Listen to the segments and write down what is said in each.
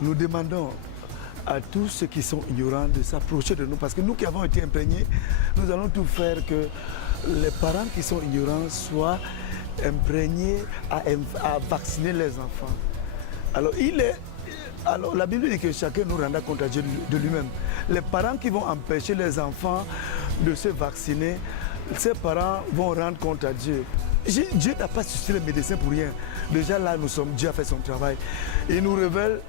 nous demandons à tous ceux qui sont ignorants de s'approcher de nous, parce que nous qui avons été imprégnés, nous allons tout faire que les parents qui sont ignorants soient imprégnés à vacciner les enfants. Alors, la Bible dit que chacun nous rendra compte à Dieu de lui-même. Les parents qui vont empêcher les enfants de se vacciner, ces parents vont rendre compte à Dieu. Dieu n'a pas suscité les médecins pour rien. Déjà là, Dieu a fait son travail. Il nous révèle.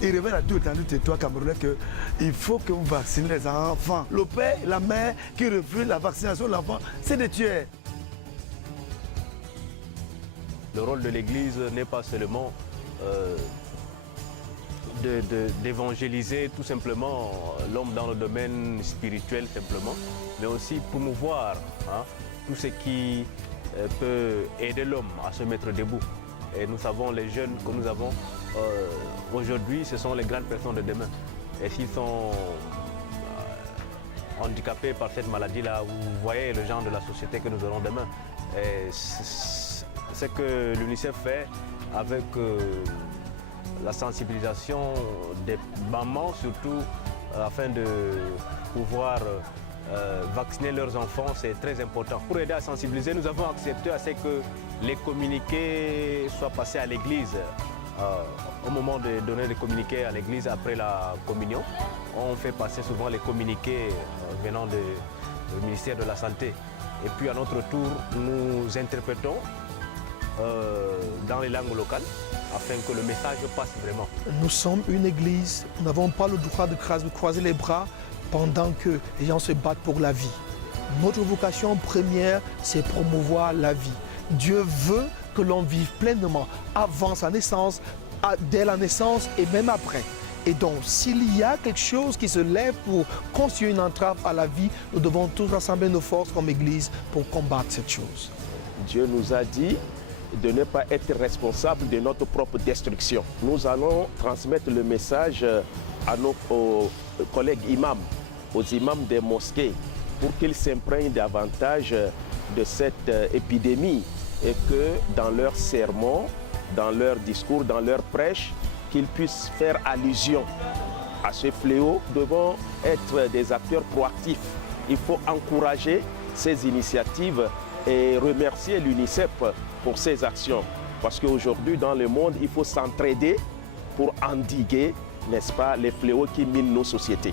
Il révèle à tout étendu de toi, Camerounais, qu'il faut que vous vaccinez les enfants. Le père, la mère qui refuse la vaccination de l'enfant, c'est des tueurs. Le rôle de l'Église n'est pas seulement d'évangéliser tout simplement l'homme dans le domaine spirituel simplement, mais aussi promouvoir tout ce qui peut aider l'homme à se mettre debout. Et nous savons, les jeunes que nous avons aujourd'hui, ce sont les grandes personnes de demain. Et s'ils sont handicapés par cette maladie-là, vous voyez le genre de la société que nous aurons demain. Ce que l'UNICEF fait avec la sensibilisation des mamans, surtout afin de pouvoir vacciner leurs enfants, c'est très important. Pour aider à sensibiliser, nous avons accepté à ce que les communiqués soient passés à l'église. Au moment de donner les communiqués à l'église après la communion, on fait passer souvent les communiqués venant du ministère de la Santé. Et puis à notre tour, nous interprétons dans les langues locales afin que le message passe vraiment. Nous sommes une église, nous n'avons pas le droit de croiser les bras pendant que les gens se battent pour la vie. Notre vocation première, c'est promouvoir la vie. Dieu veut que l'on vive pleinement avant sa naissance, dès la naissance et même après. Et donc, s'il y a quelque chose qui se lève pour construire une entrave à la vie, nous devons tous rassembler nos forces comme Église pour combattre cette chose. Dieu nous a dit de ne pas être responsable de notre propre destruction. Nous allons transmettre le message à nos collègues imams, aux imams des mosquées, pour qu'ils s'imprègnent davantage de cette épidémie et que dans leurs sermons, dans leurs discours, dans leurs prêches, qu'ils puissent faire allusion à ce fléau. Nous devons être des acteurs proactifs. Il faut encourager ces initiatives et remercier l'UNICEF pour ses actions. Parce qu'aujourd'hui, dans le monde, il faut s'entraider pour endiguer, n'est-ce pas, les fléaux qui minent nos sociétés.